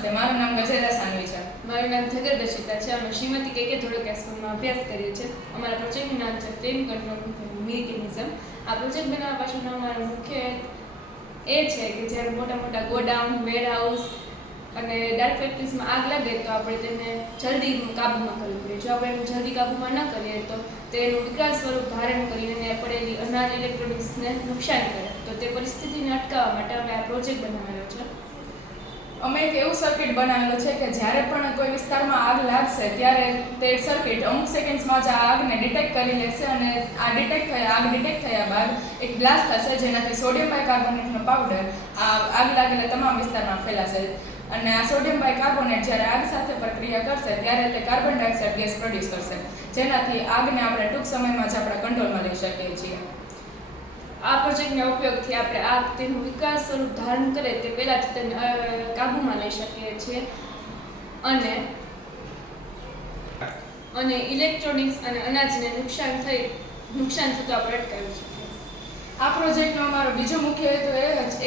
નમસ્તે, મારું નામ ગજેરા સાનવી છે. મારું નામ જગર દર્શિતા છે. અમે શ્રીમતી કે ધોળકિયા સ્કૂલમાં અભ્યાસ કરીએ છીએ. અમારા પ્રોજેક્ટનું નામ છે ફ્લેમ કંટ્રોલ મિકેનિઝમ. આ પ્રોજેક્ટ બનાવવા પાછળનો અમારો મુખ્ય એ છે કે જ્યારે મોટા મોટા ગોડાઉન, વેરહાઉસ અને ડાર્ક ફેક્ટરીઝમાં આગ લાગે તો આપણે તેને જલ્દી કાબૂમાં કરવું જોઈએ. જો આપણે એને જલ્દી કાબૂમાં ન કરીએ તો તેનું વિકરાળ સ્વરૂપ ધારણ કરીને પડેલી અનાજ ઇલેક્ટ્રોનિક્સને નુકસાન કરે. તો તે પરિસ્થિતિને અટકાવવા માટે અમે આ પ્રોજેક્ટ બનાવેલો છે. અમે એક એવું સર્કિટ બનાવેલું છે કે જ્યારે પણ કોઈ વિસ્તારમાં આગ લાગશે ત્યારે તે સર્કિટ અમુક સેકન્ડ્સમાં જ આ આગને ડિટેક્ટ કરી લેશે અને આગ ડિટેક્ટ થયા બાદ એક બ્લાસ્ટ થશે, જેનાથી સોડિયમ બાયકાર્બોનેટનો પાવડર આગ લાગેલા તમામ વિસ્તારમાં ફેલાશે. અને આ સોડિયમ બાયકાર્બોનેટ જ્યારે આગ સાથે પ્રક્રિયા કરશે ત્યારે તે કાર્બન ડાયોક્સાઇડ ગેસ પ્રોડ્યુસ કરશે, જેનાથી આગને આપણે ટૂંક સમયમાં જ આપણા કંટ્રોલમાં લઈ શકીએ છીએ. આ પ્રોજેક્ટના ઉપયોગથી આપણે આ તેનું વિકાસ સ્વરૂપ ધારણ કરે તે પહેલાં જ તેને કાબૂમાં લઈ શકીએ છીએ અને ઇલેક્ટ્રોનિક્સ અને અનાજને નુકસાન થતું આપણે અટકાવી શકીએ. આ પ્રોજેક્ટનો અમારો બીજો મુખ્ય હેતુ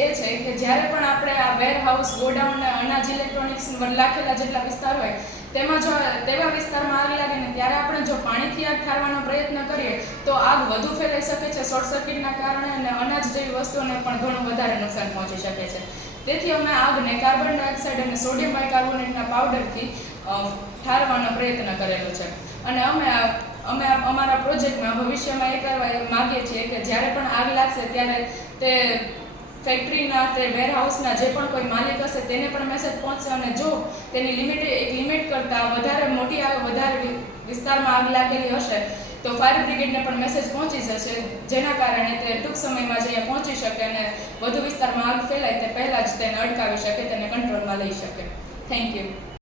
એ છે કે જ્યારે પણ આપણે આ વેરહાઉસ, ગોડાઉન, અનાજ ઇલેક્ટ્રોનિક્સ લાખેલા જેટલા વિસ્તાર હોય તેમાં જો તેવા વિસ્તારમાં આગ લાગે ને ત્યારે આપણે જો પાણીથી આગ ઠારવાનો પ્રયત્ન કરીએ તો આગ વધુ ફેલાઈ શકે છે શોર્ટ સર્કિટના કારણે, અને અનાજ જેવી વસ્તુઓને પણ ઘણું વધારે નુકસાન પહોંચી શકે છે. તેથી અમે આગને કાર્બન ડાયોક્સાઇડ અને સોડિયમ બાયકાર્બોનેટના પાવડરથી ઠારવાનો પ્રયત્ન કરેલો છે. અને અમે અમારા પ્રોજેક્ટમાં ભવિષ્યમાં એ કરવા માગીએ છીએ કે જ્યારે પણ આગ લાગશે ત્યારે તે ફેક્ટરીના, તે વેરહાઉસના જે પણ કોઈ માલિક હશે તેને પણ મેસેજ પહોંચશે, અને જો તેની લિમિટ કરતાં વધારે વિસ્તારમાં આગ લાગેલી હશે તો ફાયર બ્રિગેડને પણ મેસેજ પહોંચી જશે, જેના કારણે તે ટૂંક સમયમાં જ અહીંયા પહોંચી શકે અને વધુ વિસ્તારમાં આગ ફેલાય તે પહેલાં જ તેને અટકાવી શકે, તેને કંટ્રોલમાં લઈ શકે. Thank you.